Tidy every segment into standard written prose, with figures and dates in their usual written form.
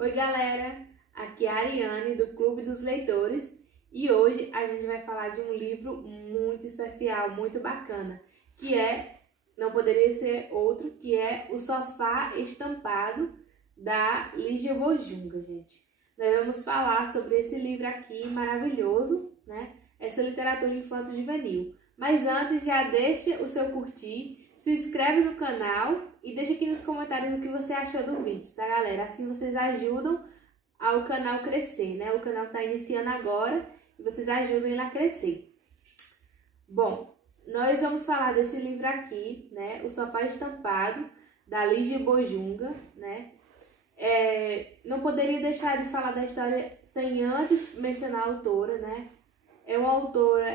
Oi galera, aqui é a Ariane do Clube dos Leitores e hoje a gente vai falar de um livro muito especial, muito bacana, não poderia ser outro, que é O Sofá Estampado, da Lígia Bojunga, gente. Nós vamos falar sobre esse livro aqui maravilhoso, né? Essa literatura infanto-juvenil. Mas antes, já deixa o seu curtir, se inscreve no canal e deixa aqui nos comentários o que você achou do vídeo, tá, galera? Assim vocês ajudam ao canal crescer, né? O canal tá iniciando agora e vocês ajudam ele a crescer. Bom, nós vamos falar desse livro aqui, né? O Sofá Estampado, da Lígia Bojunga, né? Não poderia deixar de falar da história sem antes mencionar a autora, né? É uma autora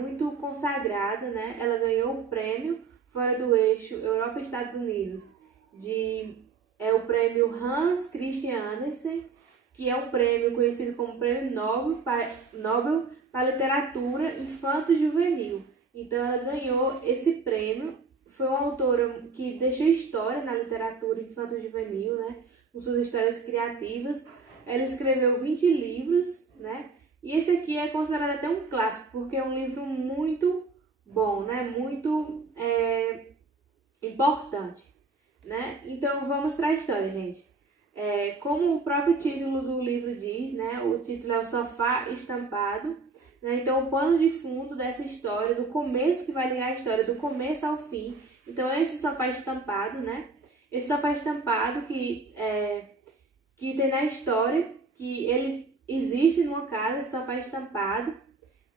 muito consagrada, né? Ela ganhou o prêmio fora do eixo Europa e Estados Unidos, o prêmio Hans Christian Andersen, que é um prêmio conhecido como Prêmio Nobel para Literatura Infanto-Juvenil. Então ela ganhou esse prêmio. Foi uma autora que deixou história na literatura infanto-juvenil, né? Com suas histórias criativas. Ela escreveu 20 livros, né? E esse aqui é considerado até um clássico, porque é um livro muito bom, né? Muito importante, né? Então vamos para a história, gente. Como o próprio título do livro diz, né? O título é O Sofá Estampado, né? Então o pano de fundo dessa história, do começo, que vai ligar a história do começo ao fim. Então esse sofá estampado, né? Esse sofá estampado que tem na história, que ele existe numa casa, esse sofá estampado,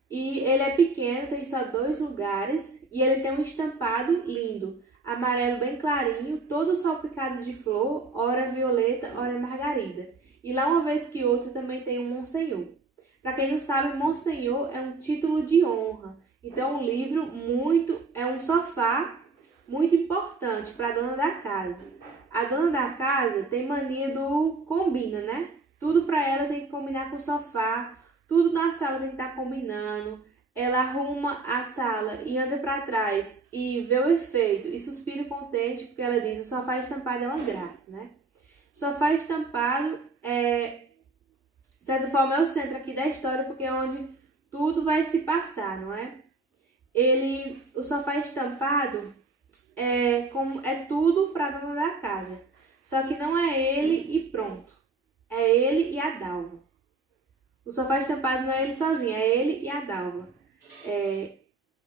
e ele é pequeno, tem só 2 lugares, e ele tem um estampado lindo, amarelo bem clarinho, todo salpicado de flor, ora violeta, ora margarida. E lá, uma vez que outra, também tem um Monsenhor. Para quem não sabe, Monsenhor é um título de honra. Então, o livro é um sofá muito importante para a dona da casa. A dona da casa tem mania do combina, né? Tudo para ela tem que combinar com o sofá, tudo na sala tem que estar combinando. Ela arruma a sala e anda para trás e vê o efeito e suspira contente, porque ela diz: o sofá estampado é uma graça, né? O sofá estampado de certa forma, é o centro aqui da história, porque é onde tudo vai se passar, não é? O sofá estampado é tudo para a dona da casa, só que não é ele e pronto. É ele e a Dalva. O sofá estampado não é ele sozinho, é ele e a Dalva.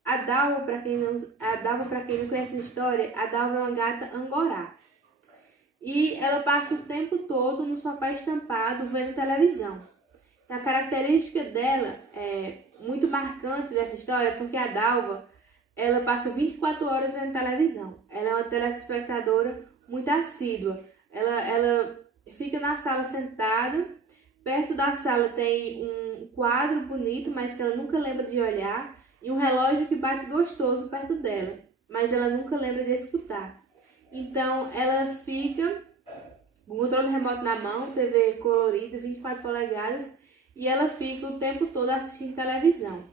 A Dalva, para quem não conhece a história, a Dalva é uma gata angorá. E ela passa o tempo todo no sofá estampado vendo televisão. A característica dela muito marcante dessa história, porque a Dalva, ela passa 24 horas vendo televisão. Ela é uma telespectadora muito assídua. Ela fica na sala sentada. Perto da sala tem um quadro bonito, mas que ela nunca lembra de olhar, e um relógio que bate gostoso perto dela, mas ela nunca lembra de escutar. Então ela fica com o controle remoto na mão, TV colorida, 24 polegadas, e ela fica o tempo todo assistindo televisão.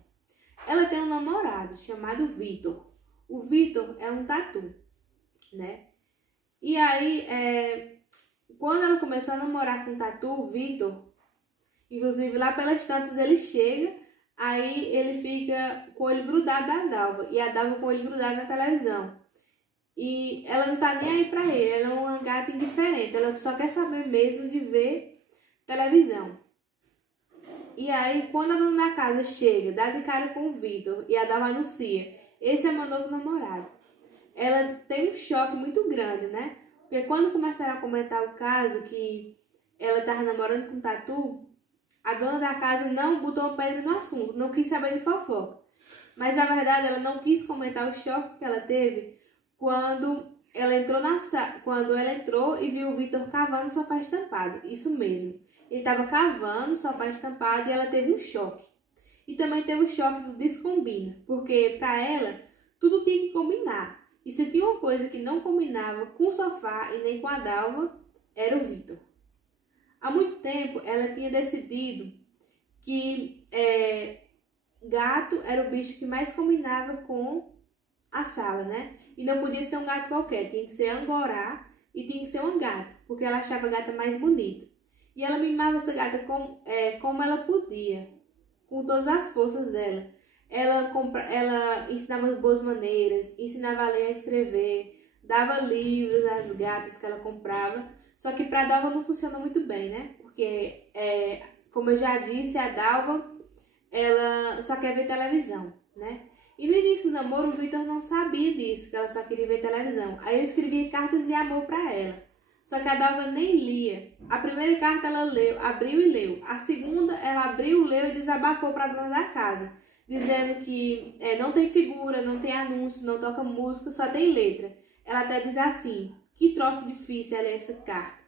Ela tem um namorado chamado Vitor. O Vitor é um tatu, né? E aí, quando ela começou a namorar com o tatu, o Vitor, inclusive lá pelas tantas ele chega, aí ele fica com o olho grudado na Dalva, e a Dalva com o olho grudado na televisão. E ela não tá nem aí pra ele, ela é uma gata indiferente, ela só quer saber mesmo de ver televisão. E aí, quando a dona da casa chega, dá de cara com o Vitor, e a Dalva anuncia: esse é meu novo namorado. Ela tem um choque muito grande, né? Porque quando começaram a comentar o caso, que ela tava namorando com o tatu, a dona da casa não botou uma pedra no assunto, não quis saber de fofoca. Mas a verdade, ela não quis comentar o choque que ela teve quando ela entrou e viu o Vitor cavando o sofá estampado. Isso mesmo. Ele estava cavando o sofá estampado e ela teve um choque. E também teve o choque do descombina, porque para ela tudo tinha que combinar. E se tinha uma coisa que não combinava com o sofá e nem com a Dalva, era o Vitor. Há muito tempo ela tinha decidido que gato era o bicho que mais combinava com a sala, né? E não podia ser um gato qualquer, tinha que ser angorá e tinha que ser uma gata, porque ela achava a gata mais bonita. E ela mimava essa gata como ela podia, com todas as forças dela. Ela ensinava boas maneiras, ensinava a ler e a escrever, dava livros às gatas que ela comprava. Só que para a Dalva não funciona muito bem, né? Porque, como eu já disse, a Dalva, ela só quer ver televisão, né? E no início do namoro, o Vitor não sabia disso, que ela só queria ver televisão. Aí ele escrevia cartas de amor para ela. Só que a Dalva nem lia. A primeira carta ela leu, abriu e leu. A segunda, ela abriu, leu e desabafou para a dona da casa, dizendo que não tem figura, não tem anúncio, não toca música, só tem letra. Ela até diz assim: que troço difícil é ler essa carta.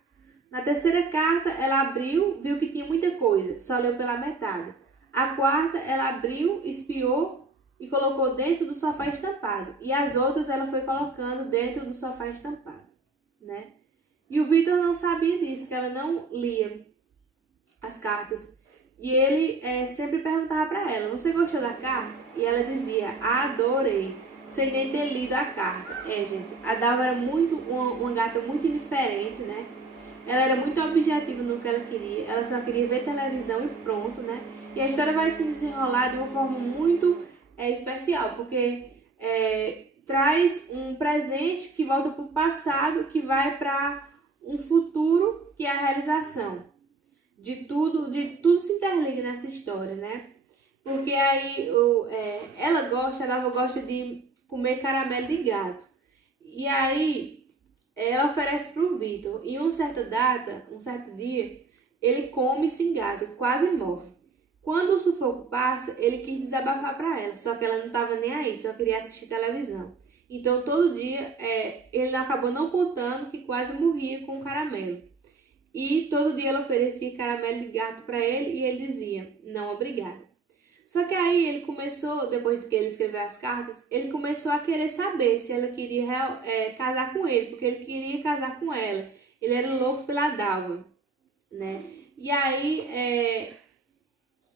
Na terceira carta, ela abriu, viu que tinha muita coisa, só leu pela metade. A quarta, ela abriu, espiou e colocou dentro do sofá estampado. E as outras ela foi colocando dentro do sofá estampado, né? E o Vitor não sabia disso, que ela não lia as cartas. E ele sempre perguntava para ela: você gostou da carta? E ela dizia: adorei, sem nem ter lido a carta. Gente, a Dalva era uma gata muito indiferente, né? Ela era muito objetiva no que ela queria. Ela só queria ver televisão e pronto, né? E a história vai se desenrolar de uma forma muito especial, porque traz um presente que volta para o passado, que vai para um futuro, que é a realização. De tudo se interliga nessa história, né? Porque aí a Dalva gosta de comer caramelo de gato. E aí ela oferece para o Vitor. E um certo dia, ele come e se engasga, quase morre. Quando o sufoco passa, ele quis desabafar para ela, só que ela não estava nem aí, só queria assistir televisão. Então todo dia ele acabou não contando que quase morria com o caramelo. E todo dia ela oferecia caramelo de gato para ele e ele dizia: não, obrigada. Só que aí ele começou, depois que ele escreveu as cartas, ele começou a querer saber se ela queria casar com ele, porque ele queria casar com ela. Ele era louco pela Dalva, né? E aí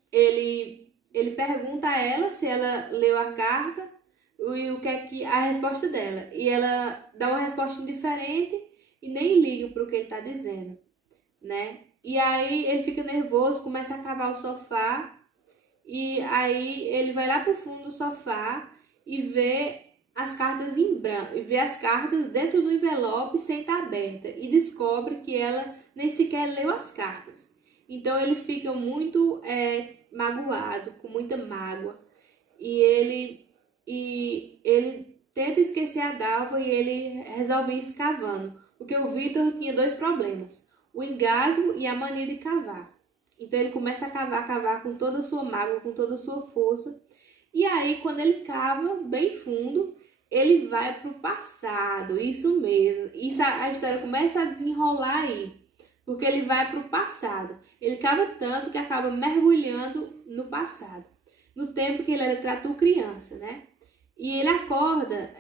ele pergunta a ela se ela leu a carta e o que é a resposta dela. E ela dá uma resposta indiferente e nem liga para o que ele está dizendo, né? E aí ele fica nervoso, começa a cavar o sofá. E aí ele vai lá pro fundo do sofá e vê as cartas em branco, e vê as cartas dentro do envelope sem estar aberta, e descobre que ela nem sequer leu as cartas. Então ele fica muito magoado, com muita mágoa, e ele tenta esquecer a Dalva e ele resolve ir escavando, porque o Vitor tinha dois problemas: o engasgo e a mania de cavar. Então ele começa a cavar com toda a sua mágoa, com toda a sua força. E aí, quando ele cava bem fundo, ele vai para o passado. Isso mesmo. A história começa a desenrolar aí, porque ele vai para o passado. Ele cava tanto que acaba mergulhando no passado, no tempo que ele era tratou criança, né? E ele acorda,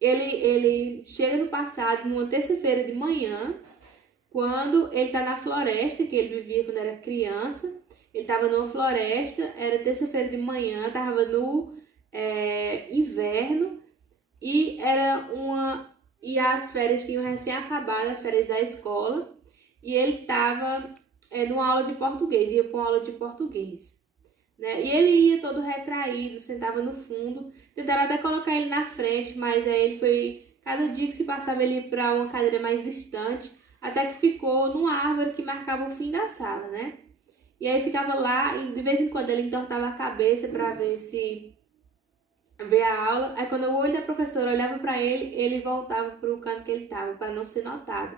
ele chega no passado, numa terça-feira de manhã, quando ele está na floresta, que ele vivia quando era criança. Ele estava numa floresta, era terça-feira de manhã, estava no inverno, e as férias tinham recém acabado, as férias da escola, e ele estava numa aula de português, ia para uma aula de português, né? E ele ia todo retraído, sentava no fundo, tentaram até colocar ele na frente, mas aí cada dia que se passava ele ia para uma cadeira mais distante, até que ficou numa árvore que marcava o fim da sala, né? E aí ficava lá, e de vez em quando ele entortava a cabeça para ver a aula. Aí quando o olho da professora olhava para ele, ele voltava para o canto que ele estava, para não ser notado.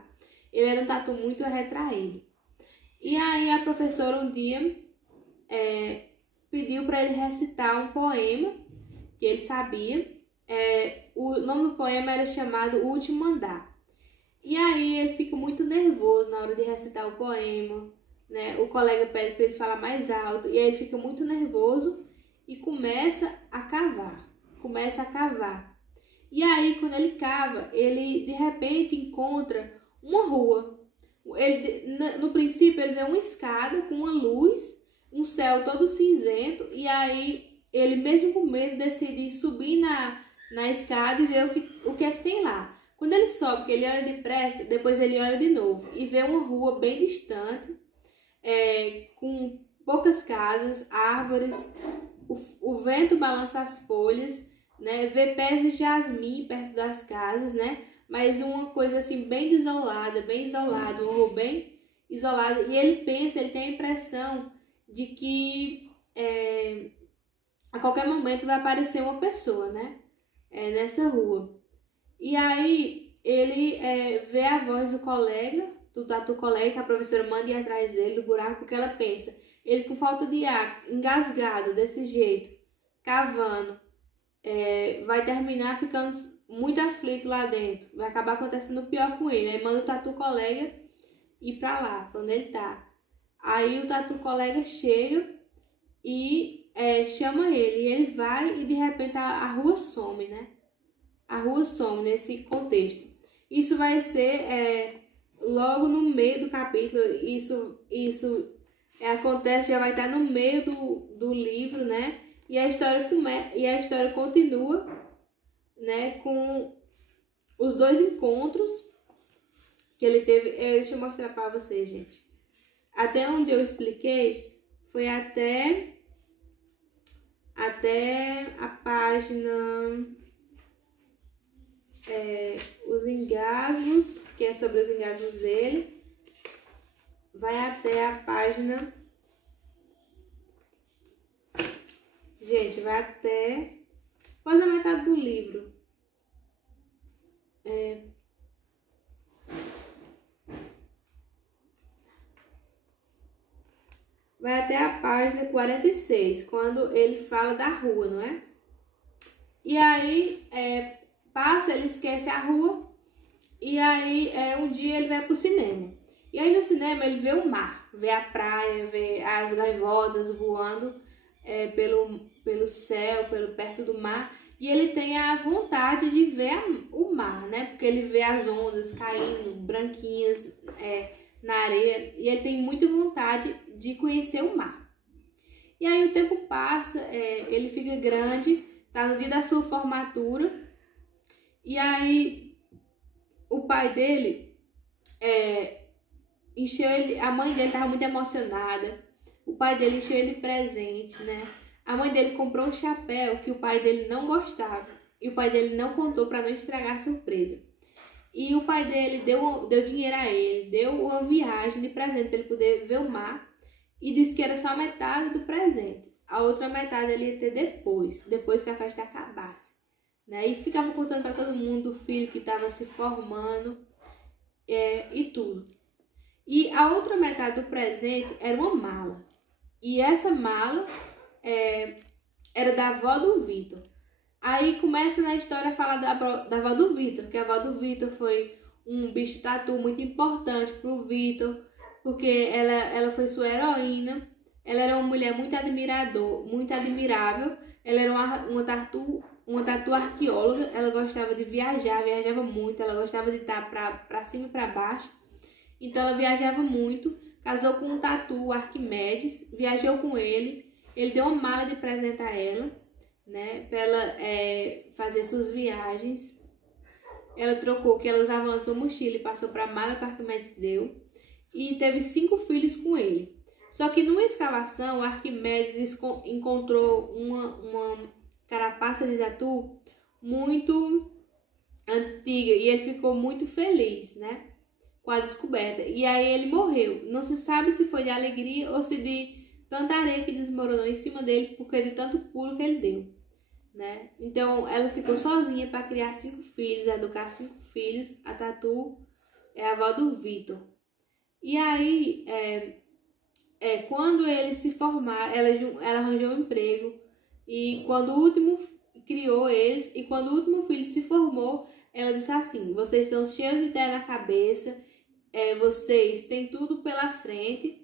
Ele era um tatu muito retraído. E aí a professora um dia pediu para ele recitar um poema que ele sabia. O nome do poema era chamado O Último Andar. E aí ele fica muito nervoso na hora de recitar o poema, né? O colega pede para ele falar mais alto, e aí ele fica muito nervoso e começa a cavar. E aí quando ele cava, ele de repente encontra uma rua. No princípio ele vê uma escada com uma luz, um céu todo cinzento, e aí ele, mesmo com medo, decide subir na escada e ver o que é que tem lá. Quando ele sobe, que ele olha depressa, depois ele olha de novo e vê uma rua bem distante, com poucas casas, árvores, o vento balança as folhas, né? Vê pés de jasmim perto das casas, né? Mas uma coisa assim bem desolada, bem isolada, um rua bem isolado. E ele tem a impressão de que a qualquer momento vai aparecer uma pessoa, né? Nessa rua. E aí ele vê a voz do tatu colega, que a professora manda ir atrás dele, do buraco, porque ela pensa, ele com falta de ar, engasgado desse jeito, cavando, vai terminar ficando muito aflito lá dentro, vai acabar acontecendo o pior com ele. Aí manda o tatu colega ir pra lá, quando ele tá. Aí o tatu colega chega e chama ele, e ele vai e de repente a rua some, né? A rua some nesse contexto. Isso vai ser logo no meio do capítulo, isso acontece, já vai estar no meio do livro, né? E a história continua, né, com os dois encontros que ele teve. Deixa eu mostrar para vocês, gente. Até onde eu expliquei foi até a página os engasgos, que é sobre os engasgos dele. Vai até a página... Gente, vai até quase a metade do livro. Vai até a página 46, quando ele fala da rua, não é? E aí, ele esquece a rua, e aí um dia ele vai pro cinema. E aí no cinema ele vê o mar, vê a praia, vê as gaivotas voando pelo céu, perto do mar. E ele tem a vontade de ver o mar, né? Porque ele vê as ondas caindo, branquinhas, na areia. E ele tem muita vontade de conhecer o mar. E aí o tempo passa, ele fica grande, tá no dia da sua formatura. E aí o pai dele encheu ele, a mãe dele estava muito emocionada. O pai dele encheu ele de presente, né? A mãe dele comprou um chapéu que o pai dele não gostava. E o pai dele não contou para não estragar a surpresa. E o pai dele deu dinheiro a ele, deu uma viagem de presente para ele poder ver o mar. E disse que era só a metade do presente. A outra metade ele ia ter depois que a festa acabasse, né? E ficava contando para todo mundo o filho que estava se formando e tudo. E a outra metade do presente era uma mala. E essa mala era da avó do Vitor. Aí começa na história a falar da avó do Vitor, que a avó do Vitor foi um bicho tatu muito importante pro Vitor, porque ela foi sua heroína. Ela era uma mulher muito admirável. Ela era uma tatu arqueóloga. Ela gostava de viajava muito. Ela gostava de estar pra cima e pra baixo. Então ela viajava muito. Casou com um tatu, Arquimedes, viajou com ele. Ele deu uma mala de presente a ela, né, para ela fazer suas viagens. Ela trocou o que ela usava antes uma mochila e passou para a mala que o Arquimedes deu. E teve 5 filhos com ele. Só que numa escavação, o Arquimedes encontrou uma carapaça de tatu muito antiga. E ele ficou muito feliz, né, com a descoberta. E aí ele morreu. Não se sabe se foi de alegria ou se de tanta areia que desmoronou em cima dele, porque de tanto pulo que ele deu, né? Então ela ficou sozinha para criar 5 filhos, educar 5 filhos. A Tatu é a avó do Vitor. E aí, quando eles se formaram, ela arranjou um emprego. E quando o último criou eles, e quando o último filho se formou, ela disse assim: vocês estão cheios de ideia na cabeça, vocês têm tudo pela frente,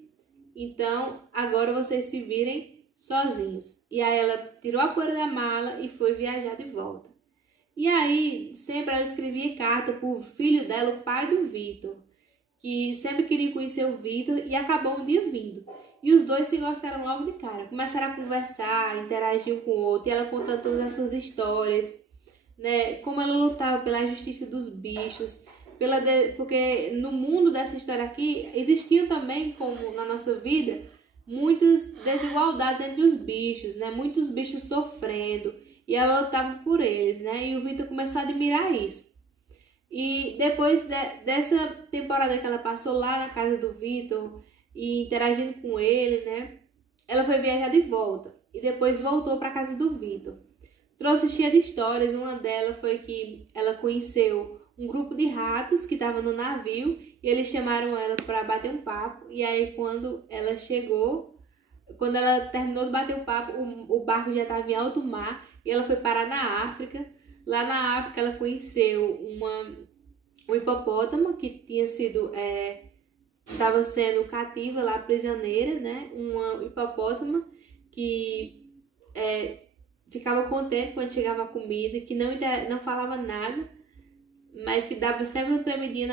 então agora vocês se virem sozinhos. E aí ela tirou a poeira da mala e foi viajar de volta. E aí sempre ela escrevia carta pro filho dela, o pai do Vitor, que sempre queria conhecer o Vitor, e acabou um dia vindo. E os dois se gostaram logo de cara. Começaram a conversar, interagir um com o outro, e ela contando todas as suas histórias, né? Como ela lutava pela justiça dos bichos, porque no mundo dessa história aqui, existiam também, como na nossa vida, muitas desigualdades entre os bichos, né? Muitos bichos sofrendo, e ela lutava por eles, né? E o Vitor começou a admirar isso. E depois dessa temporada que ela passou lá na casa do Vitor e interagindo com ele, né? Ela foi viajar de volta e depois voltou para a casa do Vitor. Trouxe cheia de histórias. Uma delas foi que ela conheceu um grupo de ratos que estava no navio e eles chamaram ela para bater um papo. E aí quando ela terminou de bater o papo, o barco já estava em alto mar e ela foi parar na África. Lá na África ela conheceu um hipopótamo que tinha sido estava sendo cativa lá, prisioneira, né? Uma hipopótama que ficava contente quando chegava a comida, que não falava nada, mas que dava sempre uma tremidinha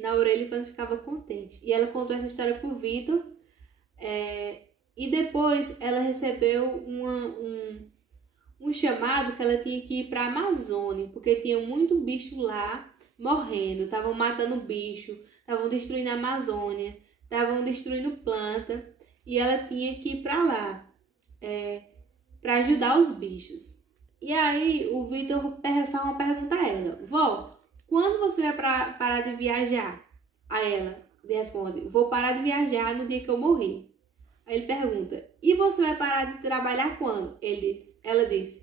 na orelha quando ficava contente. E ela contou essa história pro Vitor, e depois ela recebeu um chamado que ela tinha que ir para a Amazônia, porque tinha muito bicho lá morrendo, estavam matando bicho, estavam destruindo a Amazônia, estavam destruindo planta, e ela tinha que ir para lá para ajudar os bichos. E aí o Vitor faz uma pergunta a ela: vó, quando você vai parar de viajar? Aí ela responde: vou parar de viajar no dia que eu morrer. Aí ele pergunta: e você vai parar de trabalhar quando? Ela diz: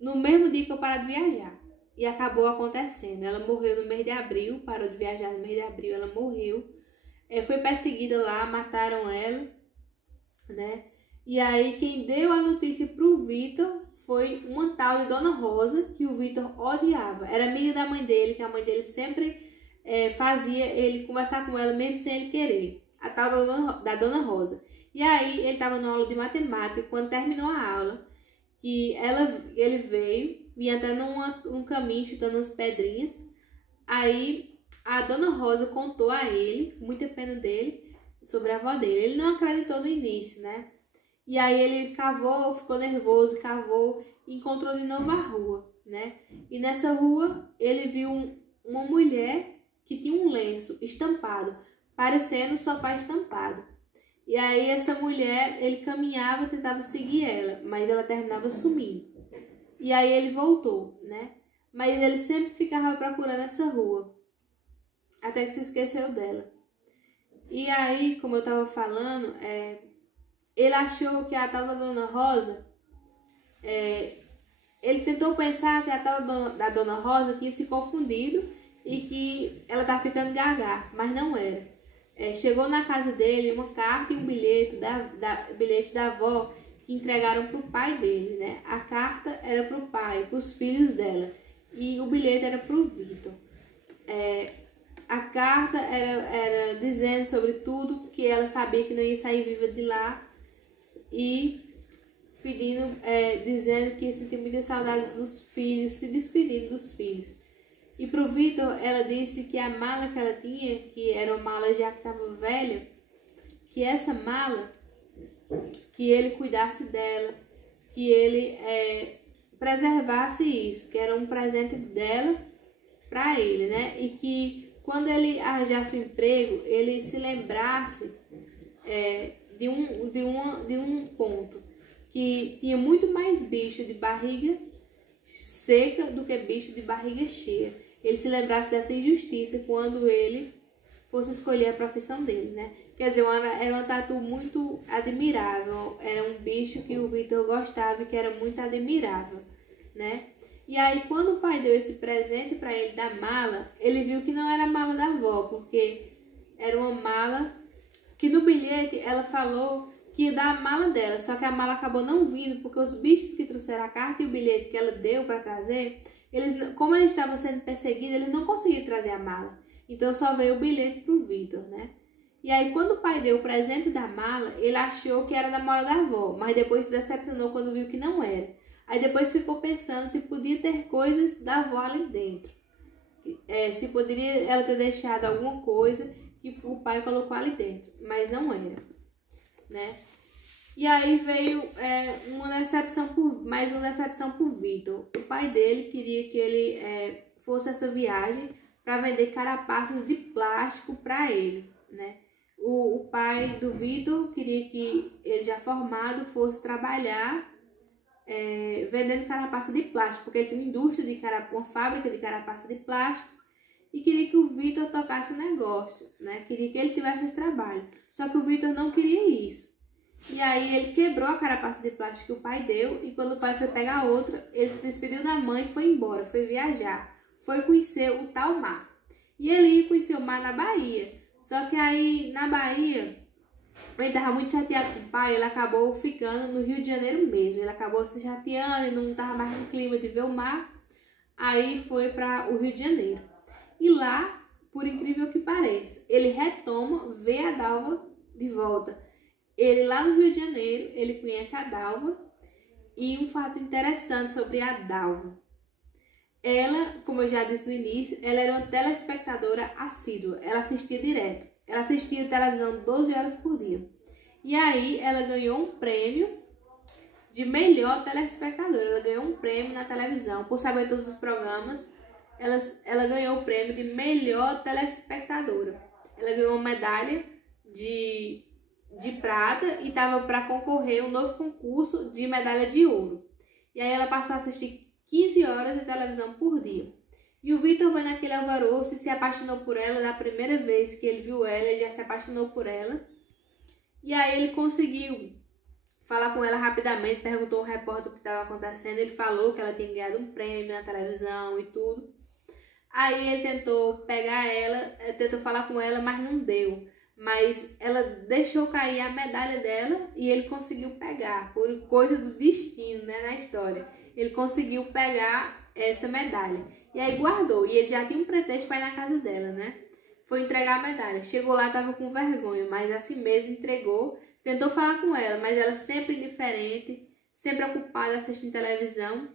no mesmo dia que eu parar de viajar. E acabou acontecendo. Ela morreu no mês de abril, parou de viajar no mês de abril, ela morreu. Foi perseguida lá, mataram ela, né? E aí quem deu a notícia pro Vitor foi uma tal de Dona Rosa, que o Vitor odiava. Era amiga da mãe dele, que a mãe dele sempre fazia ele conversar com ela, mesmo sem ele querer. A tal da Dona Rosa. E aí ele estava na aula de matemática, quando terminou a aula, que ele vinha até num caminho chutando umas pedrinhas. Aí a Dona Rosa contou a ele, muita pena dele, sobre a avó dele. Ele não acreditou no início, né? E aí ele cavou, ficou nervoso, cavou e encontrou de novo a rua, né? E nessa rua ele viu uma mulher que tinha um lenço estampado, parecendo um sofá estampado. E aí essa mulher, ele caminhava, tentava seguir ela, mas ela terminava sumindo. E aí ele voltou, né? Mas ele sempre ficava procurando essa rua, até que se esqueceu dela. E aí, como eu estava falando, ele achou que a tal da Dona Rosa, ele tentou pensar que a tal da Dona Rosa tinha se confundido e que ela estava ficando gaga, mas não era. Chegou na casa dele uma carta e um bilhete bilhete da avó que entregaram para o pai dele, né? A carta era para o pai, para os filhos dela, e o bilhete era para o Vitor. A carta era dizendo sobre tudo que ela sabia que não ia sair viva de lá e pedindo, dizendo que sentia muitas saudades dos filhos, se despedindo dos filhos. E pro Vitor, ela disse que a mala que ela tinha, que era uma mala já que estava velha, que essa mala, que ele cuidasse dela, que ele preservasse isso, que era um presente dela para ele, né? E que quando ele arranjasse um emprego, ele se lembrasse de um ponto, que tinha muito mais bicho de barriga seca do que bicho de barriga cheia. Ele se lembrasse dessa injustiça quando ele fosse escolher a profissão dele, né? Quer dizer, era uma tatu muito admirável, era um bicho que o Vitor gostava e que era muito admirável, né? E aí, quando o pai deu esse presente para ele da mala, ele viu que não era a mala da avó, porque era uma mala que no bilhete ela falou que ia dar a mala dela, só que a mala acabou não vindo, porque os bichos que trouxeram a carta e o bilhete que ela deu para trazer, como eles estavam sendo perseguidos, eles não conseguiram trazer a mala. Então só veio o bilhete pro Vitor, né? E aí quando o pai deu o presente da mala, ele achou que era da mala da avó, mas depois se decepcionou quando viu que não era. Aí depois ficou pensando se podia ter coisas da avó ali dentro. Se poderia ela ter deixado alguma coisa que o pai colocou ali dentro, mas não era, né? E aí veio mais uma decepção por Vitor. O pai dele queria que ele fosse essa viagem para vender carapaças de plástico para ele, né? O pai do Vitor queria que ele, já formado, fosse trabalhar vendendo carapaça de plástico, porque ele tinha uma indústria de uma fábrica de carapaça de plástico, e queria que o Vitor tocasse o negócio, né? Queria que ele tivesse esse trabalho. Só que o Vitor não queria isso. E aí ele quebrou a carapaça de plástico que o pai deu, e quando o pai foi pegar outra, ele se despediu da mãe e foi embora, foi viajar, foi conhecer o tal mar. E ele ia conhecer o mar na Bahia. Só que aí na Bahia, ele estava muito chateado com o pai, ele acabou ficando no Rio de Janeiro mesmo. Ele acabou se chateando e não estava mais no clima de ver o mar. Aí foi para o Rio de Janeiro. E lá, por incrível que pareça, ele retoma, vê a Dalva de volta. Ele lá no Rio de Janeiro, ele conhece a Dalva. E um fato interessante sobre a Dalva. Ela, como eu já disse no início, ela era uma telespectadora assídua. Ela assistia direto. Ela assistia televisão 12 horas por dia. E aí ela ganhou um prêmio de melhor telespectadora. Ela ganhou um prêmio na televisão. Por saber todos os programas, ela ganhou o prêmio de melhor telespectadora. Ela ganhou uma medalha de prata e estava para concorrer a um novo concurso de medalha de ouro. E aí ela passou a assistir 15 horas de televisão por dia. E o Vitor vai naquele alvoroço e se apaixonou por ela. Da primeira vez que ele viu ela, ele já se apaixonou por ela. E aí ele conseguiu falar com ela rapidamente, perguntou ao repórter o que estava acontecendo. Ele falou que ela tinha ganhado um prêmio na televisão e tudo. Aí ele tentou pegar ela, tentou falar com ela, mas não deu. Mas ela deixou cair a medalha dela e ele conseguiu pegar, por coisa do destino, né, na história. Ele conseguiu pegar essa medalha. E aí guardou. E ele já tinha um pretexto para ir na casa dela, né? Foi entregar a medalha. Chegou lá, estava com vergonha, mas assim mesmo entregou. Tentou falar com ela, mas ela sempre indiferente, sempre ocupada assistindo televisão,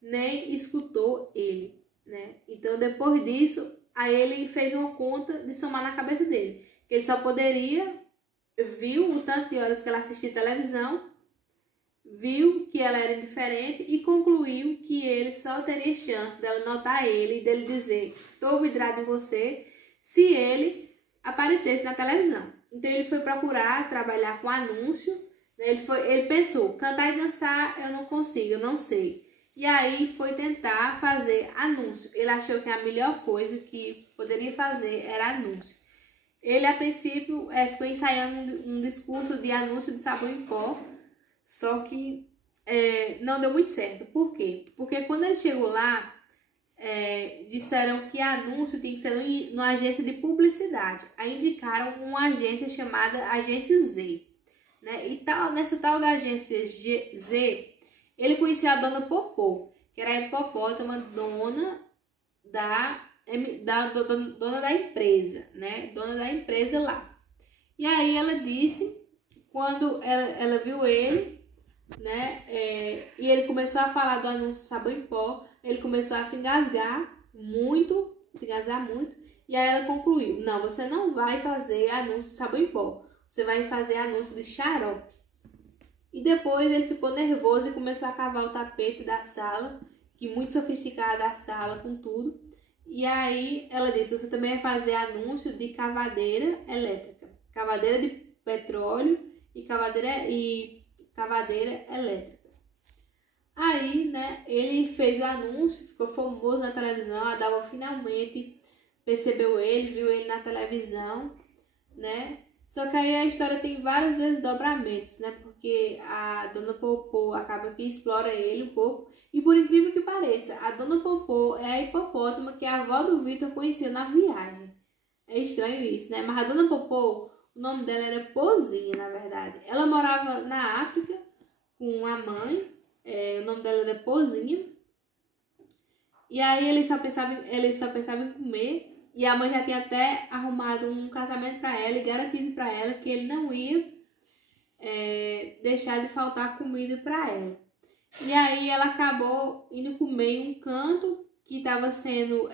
nem escutou ele, né? Então depois disso, aí ele fez uma conta de somar na cabeça dele. Que ele só poderia, viu o tanto de horas que ela assistia televisão, viu que ela era indiferente e concluiu que ele só teria chance dela notar ele e dele dizer: estou vidrado em você, se ele aparecesse na televisão. Então ele foi procurar trabalhar com anúncio, né? Ele pensou, cantar e dançar eu não consigo, eu não sei. E aí foi tentar fazer anúncio. Ele achou que a melhor coisa que poderia fazer era anúncio. Ele, a princípio, ficou ensaiando um discurso de anúncio de sabão em pó, só que não deu muito certo. Por quê? Porque quando ele chegou lá, disseram que anúncio tinha que ser numa agência de publicidade. Aí indicaram uma agência chamada Agência Z, né? E nessa tal da agência Z, ele conhecia a Dona Popô, que era a hipopótama dona dona da empresa, né? Dona da empresa lá. E aí ela disse, quando ela viu ele, né? E ele começou a falar do anúncio sabão em pó, ele começou a se engasgar muito, e aí ela concluiu: não, você não vai fazer anúncio de sabão em pó, você vai fazer anúncio de xarope. E depois ele ficou nervoso e começou a cavar o tapete da sala, que muito sofisticada a sala com tudo. E aí ela disse: você também vai fazer anúncio de cavadeira elétrica, cavadeira de petróleo e cavadeira elétrica. Aí, né, ele fez o anúncio, ficou famoso na televisão. A Dalva finalmente percebeu ele, viu ele na televisão, né? Só que aí a história tem vários desdobramentos, né? Porque a Dona Popô acaba que explora ele um pouco. E por incrível que pareça, a Dona Popô é a hipopótama que a avó do Vitor conheceu na viagem. É estranho isso, né? Mas a Dona Popô, o nome dela era Pozinha, na verdade. Ela morava na África com a mãe, o nome dela era Pozinha. E aí ele só pensava em comer. E a mãe já tinha até arrumado um casamento para ela e garantido para ela que ele não ia deixar de faltar comida para ela. E aí ela acabou indo comer em um canto que estava sendo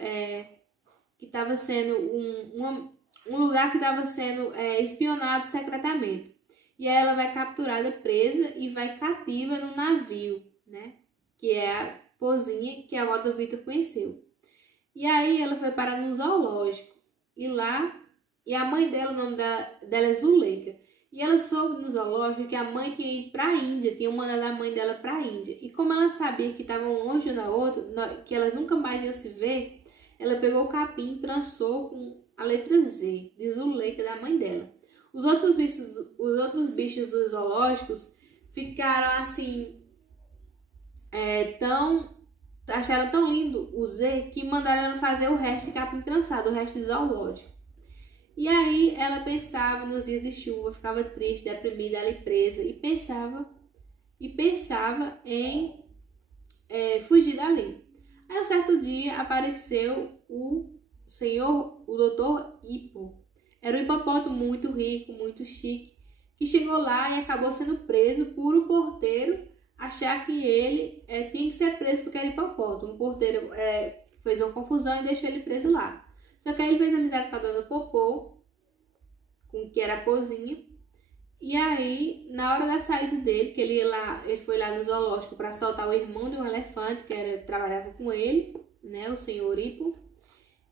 um lugar que estava sendo espionado secretamente. E aí ela vai capturada, presa e vai cativa no navio, né? Que é a Pozinha que a avó do Vitor conheceu. E aí ela foi parar num zoológico. E lá, e a mãe dela, o nome dela é Zuleika. E ela soube no zoológico que a mãe tinha ido para a Índia, tinha mandado a mãe dela para a Índia. E como ela sabia que estavam longe uma da outra, que elas nunca mais iam se ver, ela pegou o capim e trançou com a letra Z, de Zuleika, da mãe dela. Os outros bichos dos zoológicos ficaram assim, acharam tão lindo o Z que mandaram ela fazer o resto de capim trançado, o resto de zoológico. E aí ela pensava nos dias de chuva, ficava triste, deprimida, ali presa, e pensava em fugir dali. Aí um certo dia apareceu o doutor Hippo. Era um hipopótamo muito rico, muito chique, que chegou lá e acabou sendo preso por um porteiro achar que ele tinha que ser preso porque era hipopótamo. O porteiro fez uma confusão e deixou ele preso lá. Só que aí ele fez amizade com a dona Popô, que era a Pozinha. E aí, na hora da saída dele, que ele foi lá no zoológico para soltar o irmão de um elefante que trabalhava com ele, né, o senhor Hippo.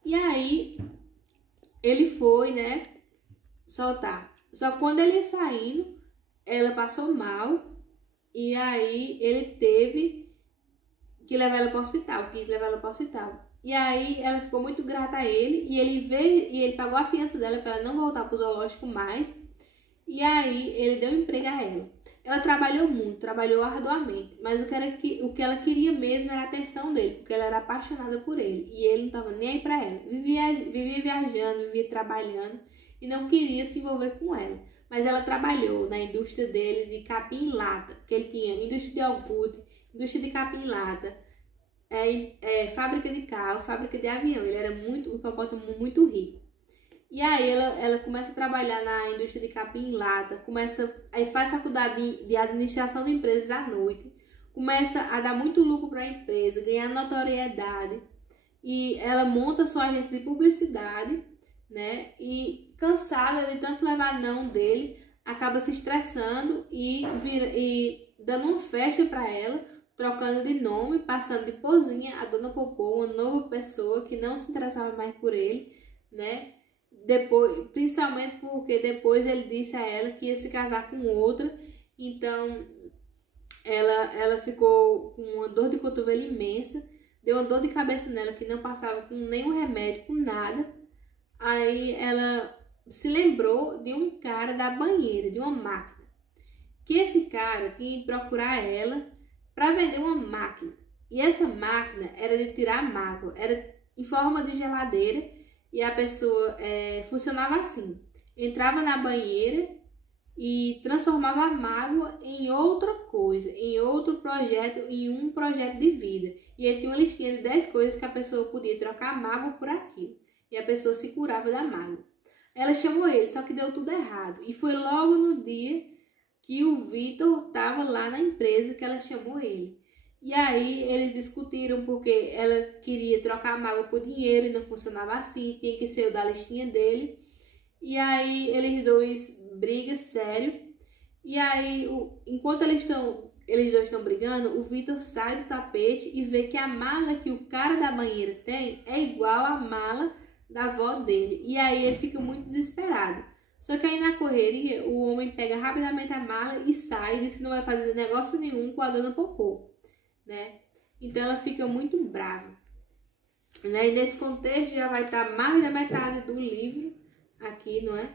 E aí ele foi, né, soltar. Só que quando ele ia saindo, ela passou mal e aí ele teve que levar ela para o hospital, quis levar ela para o hospital. E aí ela ficou muito grata a ele e ele pagou a fiança dela para ela não voltar para o zoológico mais. E aí ele deu emprego a ela. Ela trabalhou muito, trabalhou arduamente, mas o que ela queria mesmo era a atenção dele, porque ela era apaixonada por ele e ele não estava nem aí para ela. Vivia viajando, vivia trabalhando e não queria se envolver com ela. Mas ela trabalhou na indústria dele de capim em lata, que ele tinha indústria de iogurte, indústria de capim em lata, fábrica de carro, fábrica de avião. Ele era um hipopótamo muito rico. E aí ela começa a trabalhar na indústria de capim em lata, aí faz faculdade de administração de empresas à noite, começa a dar muito lucro para a empresa, ganhar notoriedade, e ela monta sua agência de publicidade, né? E cansada de tanto levar não dele, acaba se estressando e dando uma festa para ela, trocando de nome, passando de Pozinha a Dona Popô, uma nova pessoa que não se interessava mais por ele, né? Depois, principalmente porque depois ele disse a ela que ia se casar com outra, então ela ficou com uma dor de cotovelo imensa, deu uma dor de cabeça nela que não passava com nenhum remédio, com nada. Aí ela se lembrou de um cara da banheira, de uma máquina, que esse cara tinha que procurar ela para vender uma máquina, e essa máquina era de tirar mágoa, era em forma de geladeira. E a pessoa funcionava assim, entrava na banheira e transformava a mágoa em outra coisa, em outro projeto, em um projeto de vida. E ele tinha uma listinha de 10 coisas que a pessoa podia trocar a mágoa por aquilo. E a pessoa se curava da mágoa. Ela chamou ele, só que deu tudo errado. E foi logo no dia que o Vitor estava lá na empresa que ela chamou ele. E aí eles discutiram porque ela queria trocar a mágoa por dinheiro e não funcionava assim, tinha que ser o da listinha dele. E aí eles dois brigam sério. E aí, enquanto eles dois estão brigando, o Vitor sai do tapete e vê que a mala que o cara da banheira tem é igual à mala da avó dele. E aí ele fica muito desesperado. Só que aí na correria, o homem pega rapidamente a mala e sai, diz que não vai fazer negócio nenhum com a Dona Popô, né? Então ela fica muito brava, né? E nesse contexto já vai estar mais da metade do livro aqui, não é?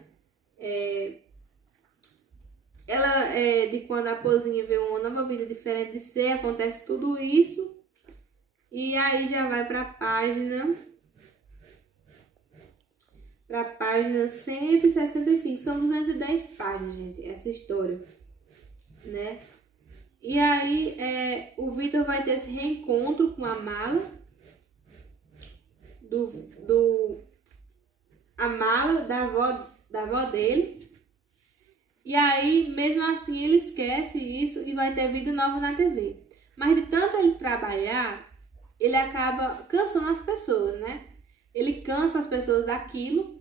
De quando a Pozinha vê uma nova vida diferente de ser, acontece tudo isso. E aí já vai para a página 165. São 210 páginas, gente, essa história, né? E aí o Vitor vai ter esse reencontro com a mala a mala da avó dele. E aí, mesmo assim, ele esquece isso e vai ter vida nova na TV. Mas de tanto ele trabalhar, ele acaba cansando as pessoas, né? Ele cansa as pessoas daquilo.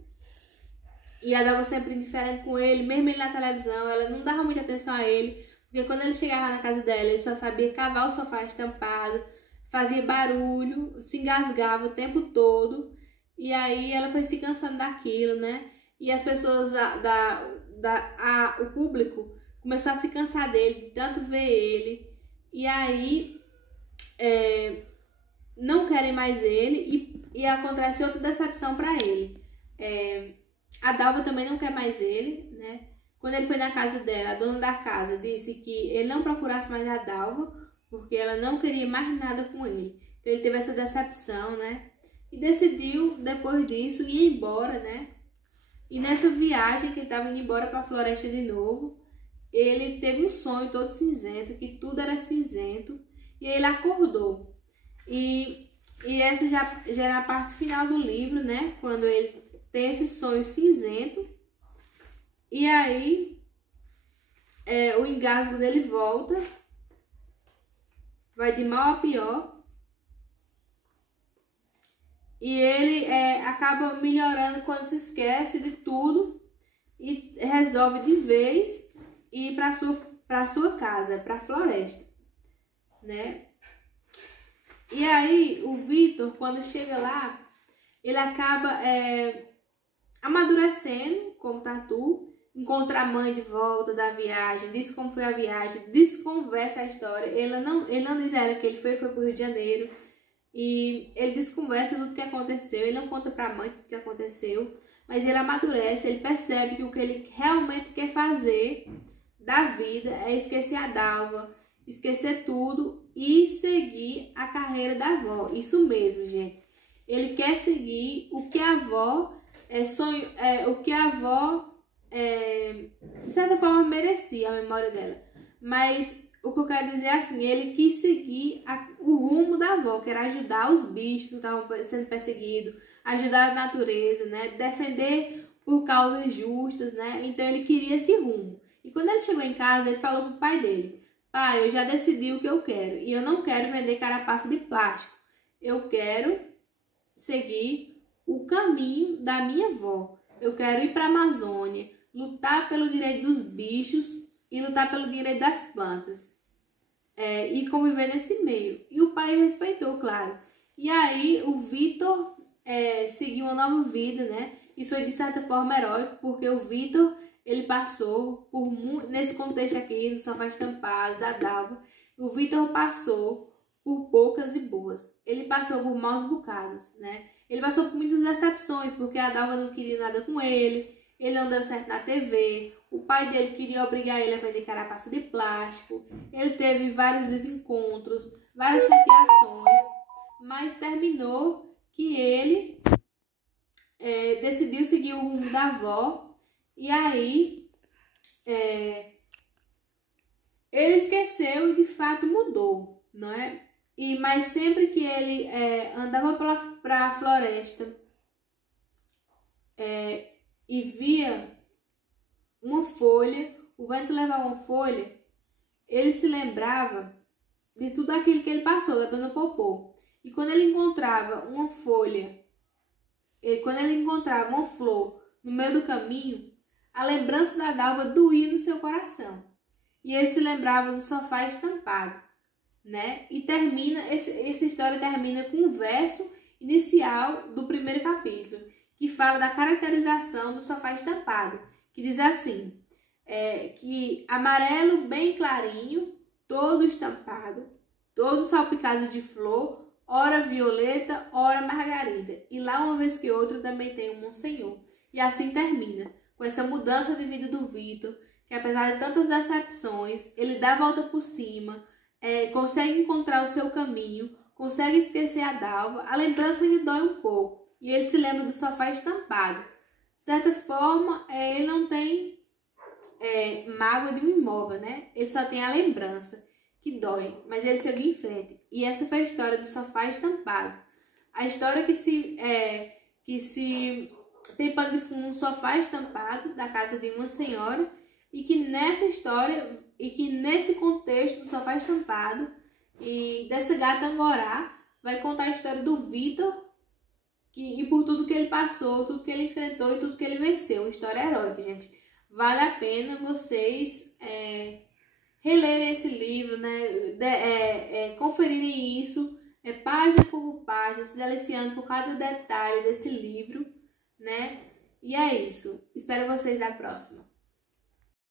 E ela dava sempre indiferente com ele, mesmo ele na televisão, ela não dava muita atenção a ele. Porque quando ele chegava na casa dela, ele só sabia cavar o sofá estampado, fazia barulho, se engasgava o tempo todo. E aí ela foi se cansando daquilo, né? E as pessoas, o público começou a se cansar dele, de tanto ver ele. E aí não querem mais ele e acontece outra decepção para ele. A Dalva também não quer mais ele, né? Quando ele foi na casa dela, a dona da casa disse que ele não procurasse mais a Dalva, porque ela não queria mais nada com ele. Então ele teve essa decepção, né? E decidiu, depois disso, ir embora, né? E nessa viagem que ele estava indo embora para a floresta de novo, ele teve um sonho todo cinzento, que tudo era cinzento, e aí ele acordou. E essa já é na parte final do livro, né? Quando ele tem esse sonho cinzento, e aí o engasgo dele volta, vai de mal a pior. E ele acaba melhorando quando se esquece de tudo e resolve de vez ir para sua casa, para a floresta, né? E aí o Vitor, quando chega lá, ele acaba amadurecendo como tatu, encontra a mãe de volta da viagem, diz como foi a viagem, desconversa a história. Ele não diz a ela que ele foi para o Rio de Janeiro. E ele desconversa tudo que aconteceu, ele não conta pra mãe tudo que aconteceu, mas ele amadurece, ele percebe que o que ele realmente quer fazer da vida é esquecer a Dalva, esquecer tudo e seguir a carreira da avó. Isso mesmo, gente. Ele quer seguir o que a avó de certa forma merecia, a memória dela. Mas o que eu quero dizer é assim, ele quis seguir o rumo da avó, que era ajudar os bichos que estavam sendo perseguidos, ajudar a natureza, né? Defender por causas justas, né? Então ele queria esse rumo. E quando ele chegou em casa, ele falou pro pai dele: pai, eu já decidi o que eu quero, e eu não quero vender carapaça de plástico. Eu quero seguir o caminho da minha avó. Eu quero ir para a Amazônia, lutar pelo direito dos bichos e lutar pelo direito das plantas. E conviver nesse meio. E o pai respeitou, claro. E aí o Vitor seguiu uma nova vida, né? Isso foi de certa forma heróico, porque o Vitor, ele passou por nesse contexto aqui do Sofá Estampado, da Dalva, o Vitor passou por poucas e boas. Ele passou por maus bocados, né? Ele passou por muitas decepções, porque a Dalva não queria nada com ele não deu certo na TV, o pai dele queria obrigar ele a vender carapaça de plástico, ele teve vários desencontros, várias chateações, mas terminou que ele decidiu seguir o rumo da avó, e aí ele esqueceu e de fato mudou, não é? Mas sempre que ele andava para a floresta e via uma folha, o vento levava uma folha, ele se lembrava de tudo aquilo que ele passou, da Dona Popô. E quando ele encontrava uma folha, quando ele encontrava uma flor no meio do caminho, a lembrança da Dalva doía no seu coração. E ele se lembrava do Sofá Estampado, né? E essa história termina com um verso inicial do primeiro capítulo, que fala da caracterização do Sofá Estampado, que diz assim, que amarelo bem clarinho, todo estampado, todo salpicado de flor, ora violeta, ora margarida, e lá uma vez que outra também tem um Monsenhor. E assim termina, com essa mudança de vida do Vitor, que apesar de tantas decepções, ele dá a volta por cima, consegue encontrar o seu caminho, consegue esquecer a Dalva, a lembrança lhe dói um pouco, e ele se lembra do Sofá Estampado. De certa forma, ele não tem mágoa de um imóvel, né? Ele só tem a lembrança, que dói, mas ele seguiu em frente. E essa foi a história do Sofá Estampado. A história que se tem pano de fundo um sofá estampado da casa de uma senhora, e que nessa história, e que nesse contexto do sofá estampado e dessa gata angorá, vai contar a história do Vitor, e por tudo que ele passou, tudo que ele enfrentou e tudo que ele venceu. Uma história heróica, gente. Vale a pena vocês relerem esse livro, né? Conferirem isso, página por página, se deliciando por cada detalhe desse livro, né? E é isso. Espero vocês na próxima.